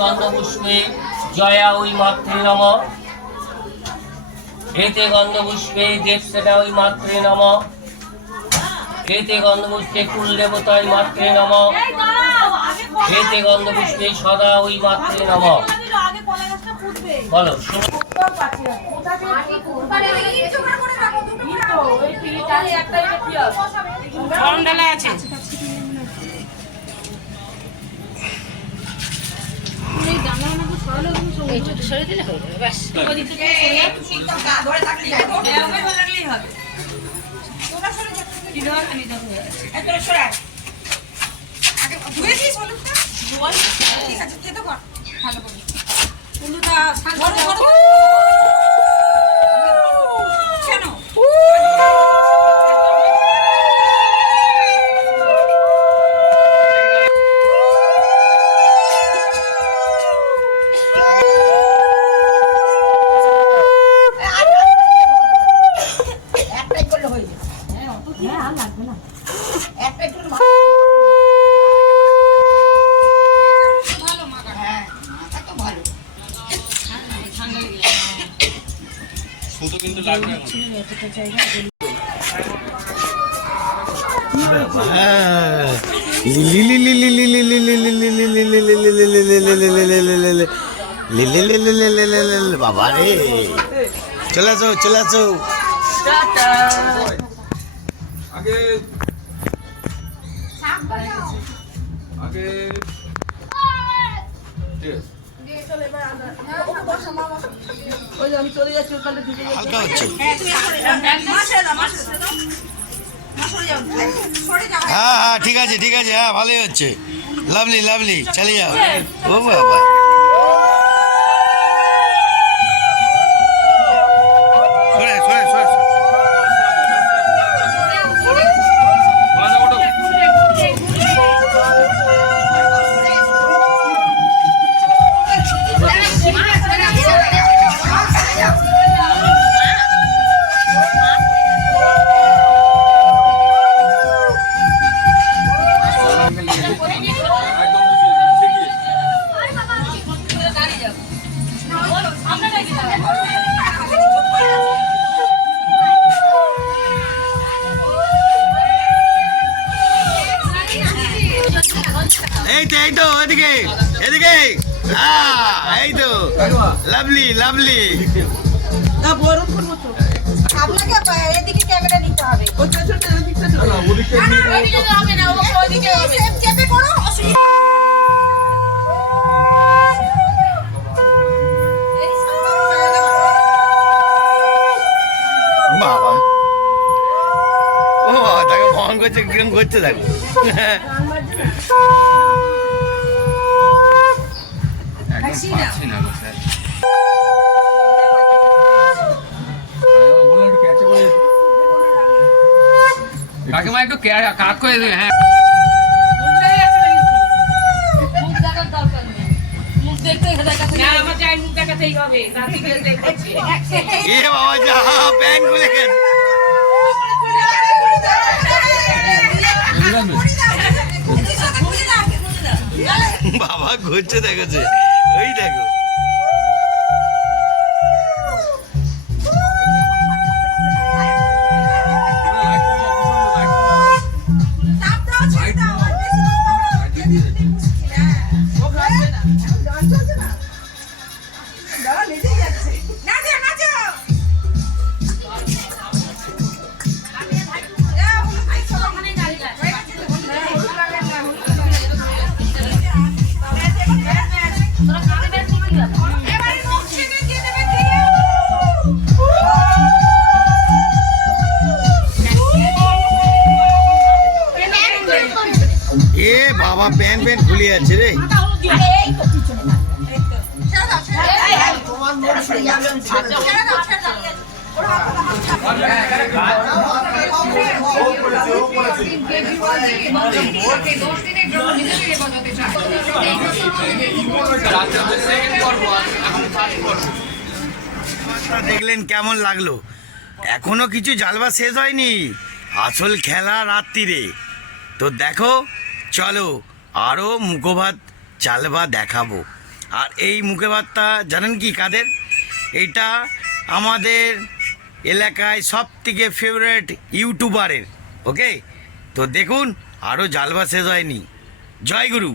গন্ধপুষ্পে জয়া ওই মাত্রে নম, এতে গন্ধপুষ্পে দেবসেনা ওই মাত্রে নম, এতে গন্ধপুষ্পে কুল দেবতায় মাত্রে নম, এতে গন্ধপুষ্পে সদা ওই মাত্রে নম। বলো আছে সরে দিলে হয়ে যাবে ব্যাস। বাবা রে চলে আসো চলে আসো। আগে আগে হালকা হচ্ছে। হ্যাঁ হ্যাঁ ঠিক আছে ঠিক আছে, হ্যাঁ ভালোই হচ্ছে। লাভলি লাভলি চলে যাও। ও বাবা এই তো এদিকে এদিকে, এই তো লাভলি লাভলি। আপনাকে এদিকে ক্যামেরা নিতে হবে। চেপে পড়ো, অসুবিধা বাবা ও বাবা তাকে ফোন করছে কিরম করছে দেখো। কাকিমা একটু কাক করে দেবে। হ্যাঁ এ বাবা যা প্যান্ট খুলে গেছে। বাবা ঘুরছে দেখেছে, ওই দেখো এ বাবা প্যান প্যান খুলে যাচ্ছে রে। খেলাটা দেখলেন কেমন লাগলো? এখনো কিছু জালবা শেষ হয়নি, আসল খেলা রাত্রিরে। তো দেখো, চলো আরও মুখোভাত চালবা দেখাবো। আর এই মুখোভাতটা জানেন কি কাদের? এটা আমাদের এলাকায় সব থেকে ফেভারিট ইউটিউবারের। ওকে, তো দেখুন আরও জালবা শেষ হয়নি। জয় গুরু।